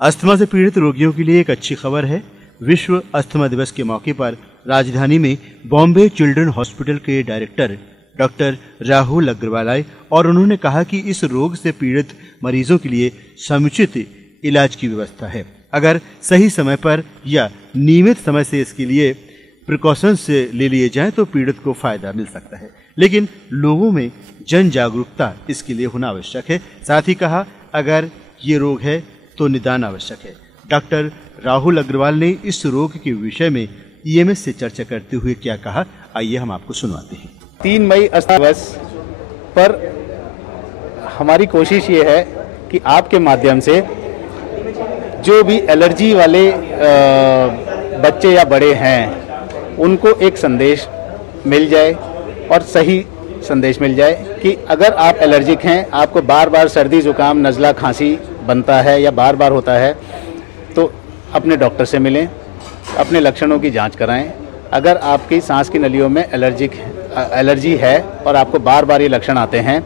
Asthma से पीड़ित रोगियों के लिए एक अच्छी खबर है। विश्व अस्थमा दिवस के मौके पर राजधानी में बॉम्बे चिल्ड्रन हॉस्पिटल के डायरेक्टर डॉक्टर राहुल अग्रवाल आए और उन्होंने कहा कि इस रोग से पीड़ित मरीजों के लिए समुचित इलाज की व्यवस्था है। अगर सही समय पर या नियमित समय से इसके लिए प्रिकॉशंस ले लिए जाएं तो पीड़ित को फायदा मिल सकता है, लेकिन लोगों में जन जागरूकता इसके लिए होना आवश्यक है। साथ ही कहा, अगर ये रोग है तो निदान आवश्यक है। डॉक्टर राहुल अग्रवाल ने इस रोग के विषय में ईएमएस से चर्चा करते हुए क्या कहा, आइए हम आपको सुनवाते हैं। 3 मई अस्थमा दिवस पर हमारी कोशिश ये है कि आपके माध्यम से जो भी एलर्जी वाले बच्चे या बड़े हैं उनको एक संदेश मिल जाए और सही संदेश मिल जाए कि अगर आप एलर्जिक हैं, आपको बार बार सर्दी जुकाम नज़ला खांसी बनता है या बार बार होता है, तो अपने डॉक्टर से मिलें, अपने लक्षणों की जांच कराएं। अगर आपकी सांस की नलियों में एलर्जी है और आपको बार बार ये लक्षण आते हैं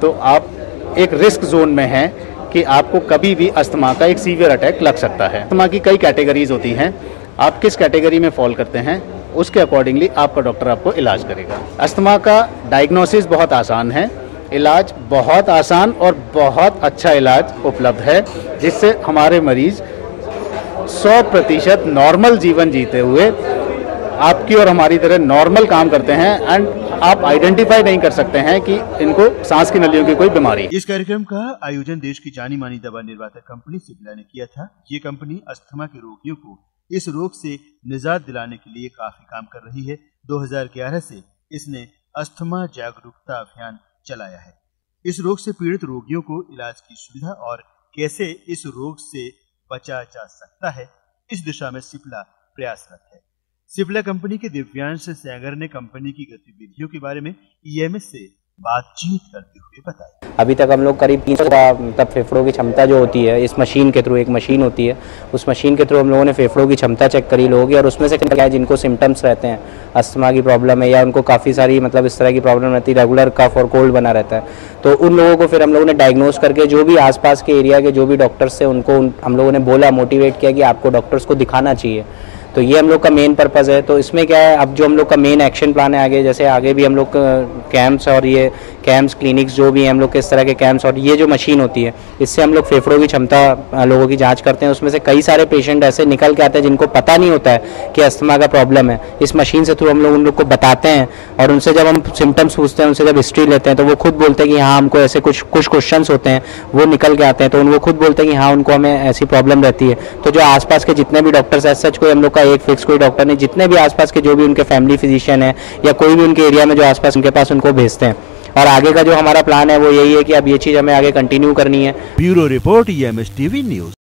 तो आप एक रिस्क जोन में हैं कि आपको कभी भी अस्थमा का एक सीवियर अटैक लग सकता है। अस्थमा की कई कैटेगरीज होती हैं, आप किस कैटेगरी में फॉल करते हैं उसके अकॉर्डिंगली आपका डॉक्टर आपको इलाज करेगा। अस्थमा का डायग्नोसिस बहुत आसान है, इलाज बहुत आसान और बहुत अच्छा इलाज उपलब्ध है, जिससे हमारे मरीज 100% नॉर्मल जीवन जीते हुए आपकी और हमारी तरह नॉर्मल काम करते हैं एंड आप आइडेंटिफाई नहीं कर सकते हैं कि इनको सांस की नलियों की कोई बीमारी है। इस कार्यक्रम का आयोजन देश की जानी मानी दवा निर्माता कंपनी सिप्ला ने किया था। ये कंपनी अस्थमा के रोगियों को इस रोग से निजात दिलाने के लिए काफी काम कर रही है। 2011 से इसने अस्थमा जागरूकता अभियान चलाया है। इस रोग से पीड़ित रोगियों को इलाज की सुविधा और कैसे इस रोग से बचा जा सकता है, इस दिशा में सिप्ला प्रयासरत है। सिप्ला कंपनी के दिव्यांश सैगर ने कंपनी की गतिविधियों के बारे में ईएमएस से बातचीत करते हुए बताया। अभी तक हम लोग करीब 300 मतलब फेफड़ों की क्षमता जो होती है इस मशीन के थ्रू, एक मशीन होती है, उस मशीन के थ्रू हम लोगों ने फेफड़ों की क्षमता चेक करी लोगों की, और उसमें से क्या है जिनको सिम्टम्स रहते हैं, अस्थमा की प्रॉब्लम है या उनको काफ़ी सारी मतलब इस तरह की प्रॉब्लम रहती है, रेगुलर कफ और कोल्ड बना रहता है, तो उन लोगों को फिर हम लोगों ने डायग्नोज करके जो भी आसपास के एरिया के जो भी डॉक्टर्स थे उनको हम लोगों ने बोला, मोटिवेट किया कि आपको डॉक्टर्स को दिखाना चाहिए। तो ये हम लोग का मेन पर्पज़ है। तो इसमें क्या है, अब जो हम लोग का मेन एक्शन प्लान है आगे, जैसे आगे भी हम लोग कैंप्स और ये कैंप्स क्लिनिक्स जो भी हैं हम लोग किस तरह के कैंप्स, और ये जो मशीन होती है इससे हम लोग फेफड़ों की क्षमता लोगों की जांच करते हैं। उसमें से कई सारे पेशेंट ऐसे निकल के आते हैं जिनको पता नहीं होता है कि अस्थमा का प्रॉब्लम है। इस मशीन से थ्रू हम लोग उन लोग को बताते हैं और उनसे जब हम सिम्टम्स पूछते हैं, उनसे जब हिस्ट्री लेते हैं तो वो खुद बोलते हैं कि हाँ हमको ऐसे कुछ क्वेश्चंस होते हैं, वो निकल के आते हैं, तो वो खुद बोलते हैं कि हाँ उनको हमें ऐसी प्रॉब्लम रहती है। तो जो आसपास के जितने भी डॉक्टर्स हैं, सच कोई हम लोग का एक फिक्स कोई डॉक्टर नहीं, जितने भी आसपास के जो भी उनके फैमिली फिजिशियन है या कोई भी उनके एरिया में जो आसपास उनके पास उनको भेजते हैं। और आगे का जो हमारा प्लान है वो यही है कि अब ये चीज़ हमें आगे कंटिन्यू करनी है। Bureau report, EMS TV news.